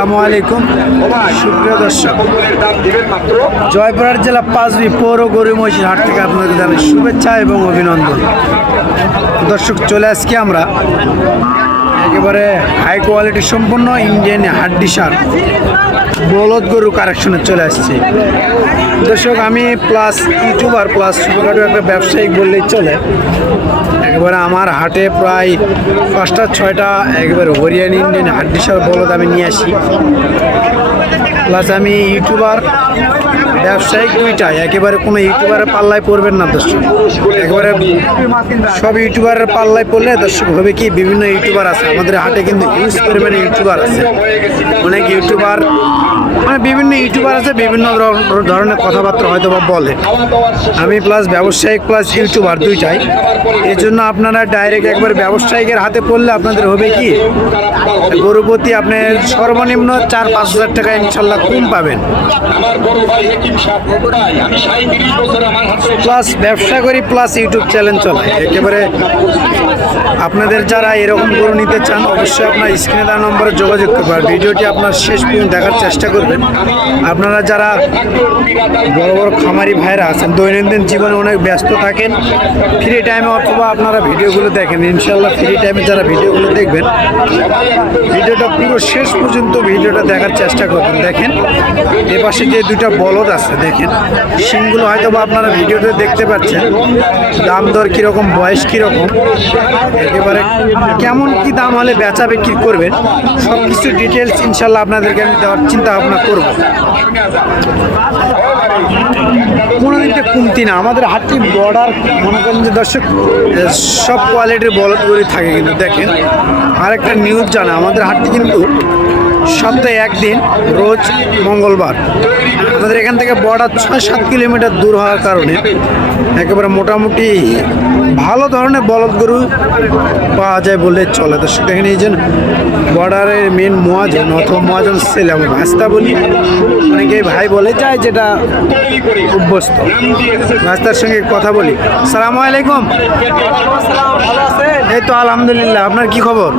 কম আলাইকুম। সুপ্রিয় দর্শক জয়পুরহাট জেলা পাঁচবি পৌর গরু মহিষের হাট থেকে আপনাদের জানাই শুভেচ্ছা এবং অভিনন্দন। দর্শক চলে আজকে আমরা। একেবারে হাই কোয়ালিটি সম্পন্ন ইন্ডিয়ান হাড্ডি সার বলদ গরু কারেকশনে চলে আসছে। দর্শক, আমি প্লাস ইউটিউবার প্লাস ছোটোখাটো একটা ব্যবসায়িক বললেই চলে। একেবারে আমার হাটে প্রায় পাঁচটা, ছয়টা একেবারে হরিয়ান ইন্ডিয়ান হাড্ডি সার বলদ আমি নিয়ে আসি। প্লাস আমি ইউটিউবার ব্যবসায়িক দুইটাই, একেবারে কোনো ইউটিউবারের পাল্লায় পড়বেন না দর্শক। একেবারে সব ইউটিউবারের পাল্লায় পড়লে দর্শক হবে কি, বিভিন্ন ইউটিউবার আছে। আমাদের হাটে কিন্তু হিউজ পরিমাণে ইউটিউবার আছে। অনেক ইউটিউবার মানে বিভিন্ন ইউটিউবার আছে, বিভিন্ন ধর- ধরনের কথাবার্তা হয়তো বা বলে। আমি প্লাস ব্যবসায়িক প্লাস ইউটিউবার দুইটাই। এই জন্য আপনারা ডাইরেক্ট একবার ব্যবসায়িকের হাতে পড়লে আপনাদের হবে কি গরুপতি আপনার সর্বনিম্ন চার পাঁচ হাজার টাকা ইনশাল্লাহ কম পাবেন। প্লাস ব্যবসা করি প্লাস ইউটিউব চ্যানেল চলে। একেবারে আপনাদের যারা এরকম গরু নিতে চান, অবশ্যই আপনার স্ক্রিনে দেওয়া নম্বরে যোগাযোগ করবেন। আর ভিডিওটি আপনার শেষ পর্যন্ত দেখার চেষ্টা করবেন। আপনারা যারা বড় বড় খামারি ভাইরা আছেন, দৈনন্দিন জীবনে অনেক ব্যস্ত থাকেন ফ্রি টাইমে অথবা আপনারা ভিডিওগুলো দেখেন ইনশাল্লাহ ফ্রি টাইমে যারা ভিডিওগুলো দেখবেন, ভিডিওটা পুরো শেষ পর্যন্ত ভিডিওটা দেখার চেষ্টা করবেন। দেখেন, এপাশে যে দুটা বলদ আছে, দেখেন। সিংগুলো হয়তো বা আপনারা ভিডিওতে দেখতে পাচ্ছেন। দাম দর কীরকম, বয়স কীরকম, একেবারে কেমন কি দাম হলে বেচা বিক্রি করবেন সব কিছু ডিটেলস ইনশাল্লাহ আপনাদেরকে আমি দেওয়ার চিন্তা ভাবনা করব। কোনো দিকটা কমতি না, আমাদের হাটটি বর্ডার, মনে করেন যে দর্শক সব কোয়ালিটির বলদগুলি থাকে কিন্তু দেখেন। আরেকটা নিউজ জানা, আমাদের হাটটি কিন্তু সপ্তাহে একদিন, রোজ মঙ্গলবার। আমাদের এখান থেকে বর্ডার ছয় সাত কিলোমিটার দূর হওয়ার কারণে একেবারে মোটামুটি ভালো ধরনের বলদ গরু পাওয়া যায় বলে চলে। তো দেখেন এই যে বর্ডারের মেন মহাজন অথবা মহাজন ছেলে আমি ভাস্তা বলি। অনেকেই ভাই বলে যায় যেটা অভ্যস্ত। ভাস্তার সঙ্গে কথা বলি। সালাম আলাইকুম। এই তো আলহামদুলিল্লাহ, আপনার কি খবর?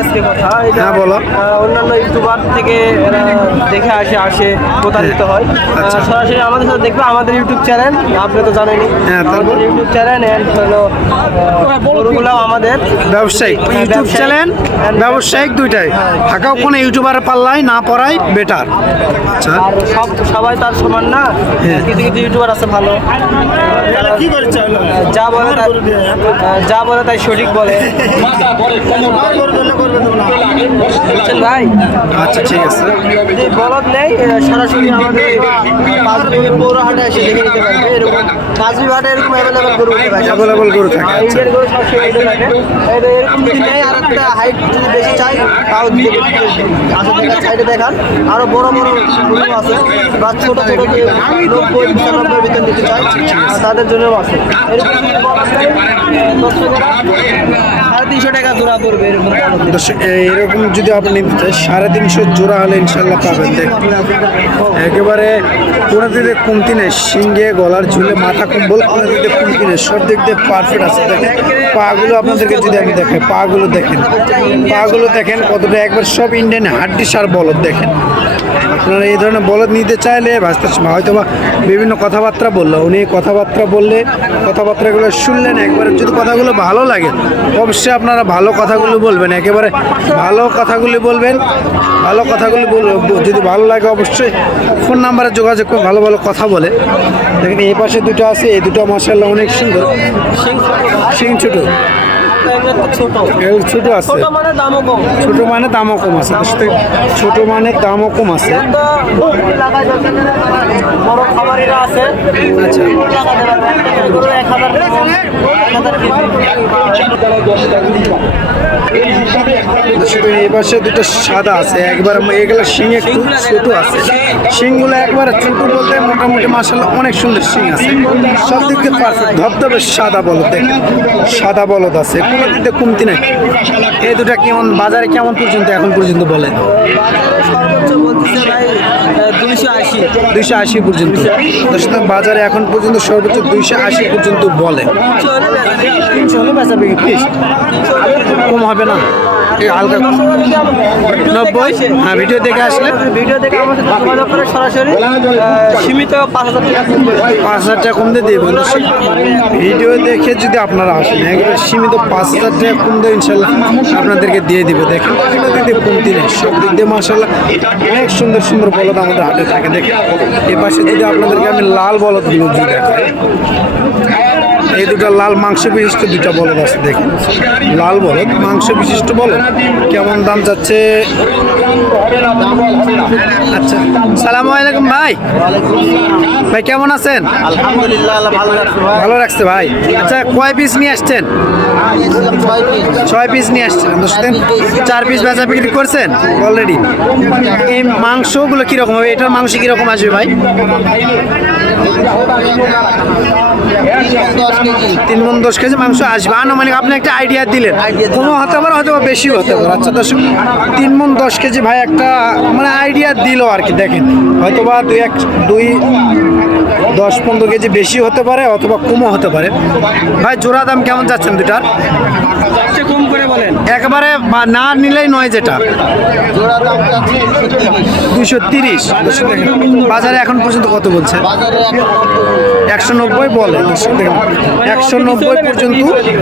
আজকে কথা। এটা, হ্যাঁ, বলো। অন্যান্য ইউটিউবার থেকে দেখে আসে আসে প্রতারিত হয়। আচ্ছা। সরাসরি আমাদের সাথে দেখবে আমাদের ইউটিউব চ্যানেল আপনি তো জানেনই। হ্যাঁ, তারপর? ইউটিউব চ্যানেল অ্যান্ড হলো আহ, আমাদের। ব্যবসায়িক। ইউটিউব ব্যবসায়িক। চ্যানেল ব্যবসায়িক দুইটাই। থাকাও কোনো ইউটিউবার পাল্লায় না পড়াই বেটার আচ্ছা। আর সব সবাই তার সমান না। হ্যাঁ। কিছু কিছু ইউটিউবার আছে ভালো। যা বলে তাই যা বলে তাই সঠিক বলে। বুঝছেন ভাই। আচ্ছা ঠিক আছে। যদি বলদ নেই সরাসরি আমাদের পৌরহাটে এসে দেখে নিতে পারবে। এরকম এরকম অ্যাভেলেবেল গরু থাকে Available গরু থাকে, আচ্ছা। ইন্ডিয়ান গরু সবসময় উঠে থাকে। এরকম যদি নেই আর একটা হাইট যদি বেশি চাই তাও দিয়ে দেবে। দেখা সাইডে দেখান। আরও বড় বড় গরু আছে। বা ছোট ছোট যে নব্বই পঁচানব্বই ভিতরে নিতে চাই তাদের জন্যও আছে। এরকম দর্শকেরা সাড়ে তিনশো টাকা জোড়া পড়বে এরকম এরকম যদি আপনি নিতে চান সাড়ে তিনশো জোড়া হলে ইনশাল্লাহ পাবেন। একেবারে কোনো দিকে কমতি নেই। সিঙ্গে গলার ঝুলে মাথা কম্বল কোনো দিকে কমতি নেই। সব দিক দিয়ে পারফেক্ট আছে। দেখেন পাগুলো আপনাদেরকে যদি আমি দেখাই পাগুলো দেখেন। পাগুলো দেখেন কতটা একবার সব ইন্ডিয়ান হাড্ডি সার বলদ দেখেন। আপনারা এই ধরনের বলদ নিতে চাইলে ভাস্তার হয়তো বা বিভিন্ন কথাবার্তা বলল। উনি কথাবার্তা বললে, কথাবার্তাগুলো শুনলেন, একবারে যদি কথাগুলো ভালো লাগে, অবশ্যই আপনারা ভালো কথাগুলো বলবেন, একেবারে ভালো কথাগুলি বলবেন, ভালো কথাগুলি যদি ভালো লাগে অবশ্যই ফোন নাম্বারে যোগাযোগ করে ভালো ভালো কথা বলে। দেখেন এই পাশে দুটো আছে, এই দুটো মাসাল্লাহ অনেক সুন্দর। সিং ছোট। ছোট। আছে। ছোট মানে দামও কম। ছোট মানে দামও কম আছে। ছোট মানে দামও কম আছে। বড় খামারিরা আচ্ছা। এক হাজার শুধু এই পাশে দুটো সাদা আছে, একবার এগুলো শিং একটু ছোট আছে। শিংগুলো একবার ছোট বলতে মোটামুটি মাসাল্লাহ অনেক সুন্দর শিং আছে। সব দিক দিয়ে পারফেক্ট ধবধবে সাদা বলদ সাদা বলদ আছে। কোনো দিক দিয়ে কমতি নাই। এই দুটা কেমন বাজারে কেমন পর্যন্ত, এখন পর্যন্ত বলে সর্বোচ্চ বলতেছে ভাই দুইশো আশি পর্যন্ত। দর্শক বাজারে এখন পর্যন্ত সর্বোচ্চ দুইশো আশি পর্যন্ত বলে। তিনশো হলে বেচা বিক্রি। কম হবে না? হালকা নব্বই? হ্যাঁ ভিডিও দেখে আসলে। ভিডিও দেখে আমার যোগাযোগ করে সরাসরি সীমিত পাঁচ হাজার টাকা পাঁচ হাজার টাকা কম দিয়ে দেবেন। ভিডিও দেখে যদি আপনারা আসেন একবার সীমিত পাঁচ হাজার টাকা কম দিয়ে ইনশাল্লাহ আপনাদেরকে দিয়ে দিবে। দেখেন এখানে দিক দিয়ে কমতি নেই। সব দিক দিয়ে মার্শাল্লাহ অনেক সুন্দর সুন্দর বলদ আমাদের হাটে থাকে দেখেন এ পাশে যদি আপনাদেরকে আমি লাল বলদগুলো দেখাই। এই দুটো লাল মাংস বিশিষ্ট দুটা বলদ আছে, দেখেন। লাল বলদ মাংস বিশিষ্ট বলদ। কেমন দাম যাচ্ছে? আচ্ছা সালাম আলাইকুম ভাই। ভাই, কেমন আছেন? আলহামদুলিল্লাহ ভালো রাখছে ভাই। আচ্ছা কয় পিস নিয়ে আসছেন? ছয় পিস নিয়ে আসছেন। বুঝতেন চার পিস বেচা বিক্রি করছেন অলরেডি এই মাংসগুলো কীরকম হবে? এটার মাংস কীরকম আসবে ভাই? তিন মন দশ কেজি মাংস আসবে। আনুমানিক আপনি একটা আইডিয়া দিলেন। কমও হতে পারে হয়তো বেশিও হতে পারে। আচ্ছা দশ তিন মন দশ কেজি ভাই একটা মানে আইডিয়া দিল আর কি, দেখেন। হয়তো বা দুই এক, দুই দশ পনেরো কেজি বেশি হতে পারে, অথবা কমও হতে পারে। ভাই, জোড়া দাম কেমন যাচ্ছেন দুটার কম করে একবারে না নিলেই নয় যেটা। দুশো তিরিশ। বাজারে এখন পর্যন্ত কত বলছে? একশো নব্বই বলে। একশো নব্বই পর্যন্ত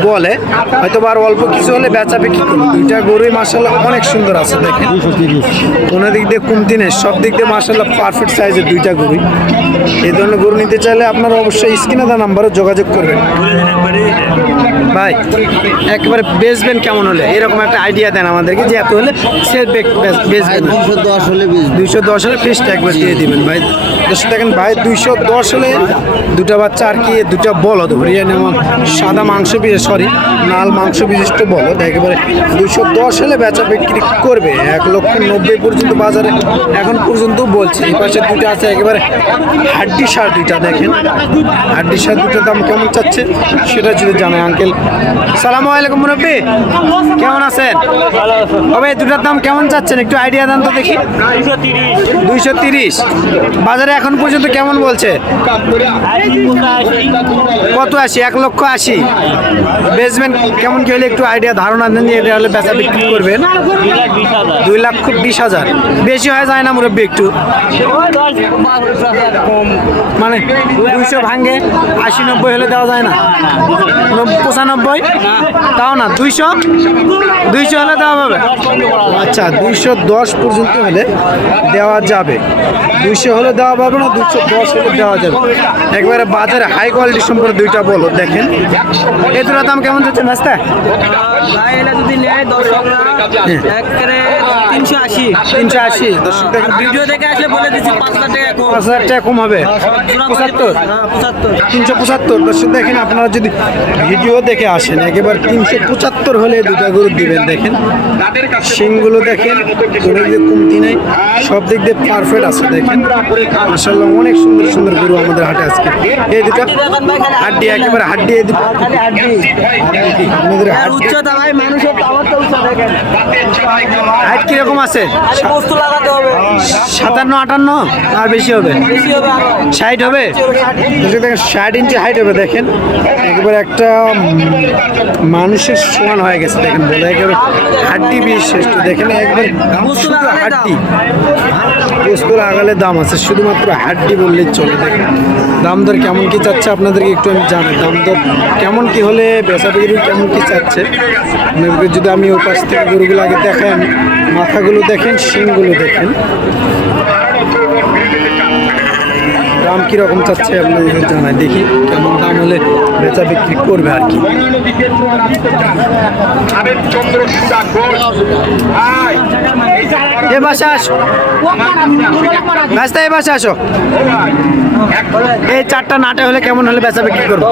বলে। হয়তো আর অল্প কিছু হলে বেচা বিক্রি করবে। দুইটা গরুই মার্শাল্লাহ অনেক সুন্দর আছে দেখেন। কোনো দিক দিয়ে কমতি নেই সব দিক দিয়ে মার্শাল্লাহ পারফেক্ট সাইজের দুইটা গরুই। এই ধরনের গরু নিতে চাইলে আপনারা অবশ্যই স্ক্রিনে দেওয়া নাম্বারে যোগাযোগ করবেন। ভাই একেবারে বেচবেন কেমন হলে? এরকম একটা আইডিয়া দেন আমাদেরকে যে এত হলে সে বেচবেন দুশো দশ হলে দুইশো দশ হলে ফিসটা একবার দিয়ে দিবেন। ভাই দেখেন ভাই দুইশো দশ হলে দুটা বাচ্চা আর কি দুটা বলদ হরিয়ানা এবং সাদা মাংস সরি নাল মাংস বিশিষ্ট বলদ একেবারে দুশো দশ হলে বেচা বিক্রি করবে এক লক্ষ নব্বই পর্যন্ত বাজারে এখন পর্যন্ত বলছে। এই পাশে দুটো আছে একেবারে হাড্ডি সার দুইটা দেখেন। হাড্ডি সার দুটোর দাম কেমন চাচ্ছে সেটা যদি জানায় আঙ্কেল। সালাম আলাইকুম মুরব্বী কেমন আছেন? তবে দুটার দাম কেমন চাচ্ছেন? একটু আইডিয়া দেন তো দেখি। দুইশো তিরিশ। বাজারে এখন পর্যন্ত কেমন বলছে? কত আশি? এক লক্ষ আশি। বেচবেন কেমন কি হলে একটু আইডিয়া ধারণা দেন এটা হলে বেচা বিক্রি করবেন। দুই লক্ষ বিশ হাজার। বেশি হয়ে যায় না মুরব্বী একটু? মানে দুইশো ভাঙে, আশি নব্বই হলে দেওয়া যায় না? পঁচানব্বই? তাও না, দুইশো? দুইশো হলে দেওয়া যাবে? আচ্ছা দুইশো দশ পর্যন্ত হলে দেওয়া যাবে। দুইশো হলে দেওয়া যাবে না দুশো দশ হলে দেওয়া যাবে? একবারে বাজারে হাই কোয়ালিটি সম্পর্কে দুইটা বলো দেখেন। এই দুটার দাম কেমন যাচ্ছে নাস্তা? যদি নেয় দর্শকরা একেবারে তিনশো আশি। তিনশো আশি। ভিডিও দেখে আসলে বলে দিচ্ছি পাঁচ হাজার টাকা কম। পাঁচ হাজার টাকা কম হবে। পঁচাত্তর। হ্যাঁ তিনশো পঁচাত্তর। দর্শক দেখেন আপনারা যদি ভিডিও দেখে আসেন একেবারে তিনশো পঁচাত্তর হলে দুটা গরু দিবেন দেখেন। শিংগুলো দেখেন কোনো দিকে কমতি নেই। সব দিক দিয়ে পারফেক্ট আছে দেখেন। মাসাল্লাহ অনেক সুন্দর সুন্দর গরু আমাদের হাটে আজকে। এই দুটো হাড্ডি একেবারে হাড্ডি হাড্ডি। আপনাদের আর হাড্ডি। উচ্চতা ভাই মানুষের হাইট কীরকম আছে? সাতান্ন আটান্ন? আর বেশি হবে। বেশি হবে? আরও ষাট হবে ষাট ইঞ্চি হাইট হবে দেখেন। একেবারে একটা মানুষের সমান হয়ে গেছে দেখেন বলে একেবারে হাড্ডি বিশেষ দেখেন একবার হাড্ডি। লাগালে দাম আছে, শুধুমাত্র হাড্ডি বললেই চলে দেখেন। দাম দর কেমন কি চাচ্ছে আপনাদেরকে একটু আমি জানাই। দাম দর কেমন কি হলে বেচা বিক্রি কেমন কি চাচ্ছে? যদি আমি ওই পাশ থেকে গরুগুলো আগে দেখেন মাথাগুলো দেখেন, শিংগুলো দেখেন। দাম কীরকম চাচ্ছে আপনাদের জানাই দেখি, কেমন দাম হলে বেচা বিক্রি করবে আর কি। এ বাসা আসো। রাস্তায় এ বাসা আসো। এই চারটা নাটে হলে কেমন হলে বেচা বিক্রি করব?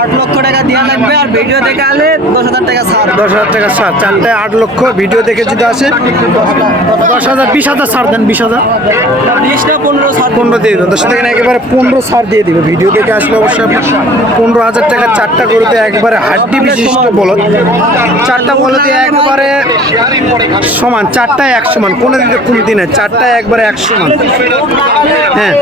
আট লক্ষ টাকা দেওয়া লাগবে আর ভিডিও দেখে আলে দশ হাজার টাকা ছাড়। দশ হাজার টাকা ছাড় চারটায় আট লক্ষ ভিডিও দেখে যদি আসে দশ হাজার বিশ হাজার ছাড় দেন বিশ হাজার। বিশটা পনেরো ছাড়। পনেরো দিয়ে দেবেন। দশ থেকে একেবারে পনেরো ছাড় দিয়ে দিবে। ভিডিও দেখে আসলে অবশ্যই পনেরো হাজার টাকা চারটা গরুতে একবারে হাড্ডি বিশিষ্ট বলদ। চারটা বলদ একবারে সমান, চারটায় এক সমান কোনো দিকে কোনো দিনে চারটায় একবারে এক সমান। হ্যাঁ।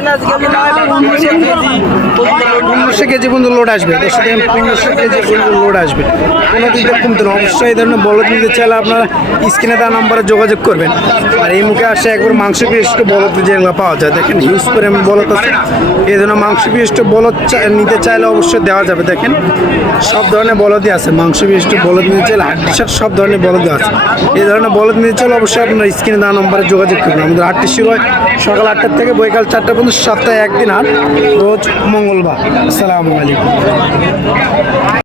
পনেরোশো কেজি পর্যন্ত লোড আসবে। দেশে দেখেন পনেরোশো কেজি পর্যন্ত লোড আসবে। কোনো দিক কমতে না। অবশ্যই এই ধরনের বলদ নিতে চাইলে আপনারা স্ক্রিনে দেওয়া নম্বরে যোগাযোগ করবেন। আর এই মুখে আসে একবার মাংস বিশিষ্ট বলদ যেগুলো পাওয়া যায়। দেখেন হিউজ পরিমাণ বলদ আছে। এই ধরনের মাংস বিশিষ্ট বলদ নিতে চাইলে অবশ্যই দেওয়া যাবে, দেখেন। সব ধরনের বলদই আছে, মাংস বিশিষ্ট বলদ নিয়ে চাইলে শাক, সব ধরনের বলদই আছে। এই ধরনের বলদ নিয়ে চাইলে অবশ্যই আপনার স্ক্রিনে দেওয়া নম্বরে যোগাযোগ করবেন আমাদের হাটটি শুরু হয় সকাল আটটার থেকে বৈকাল চারটা পর্যন্ত, সপ্তাহে একদিন হাট, রোজ মঙ্গলবার। আসসালামু আলাইকুম।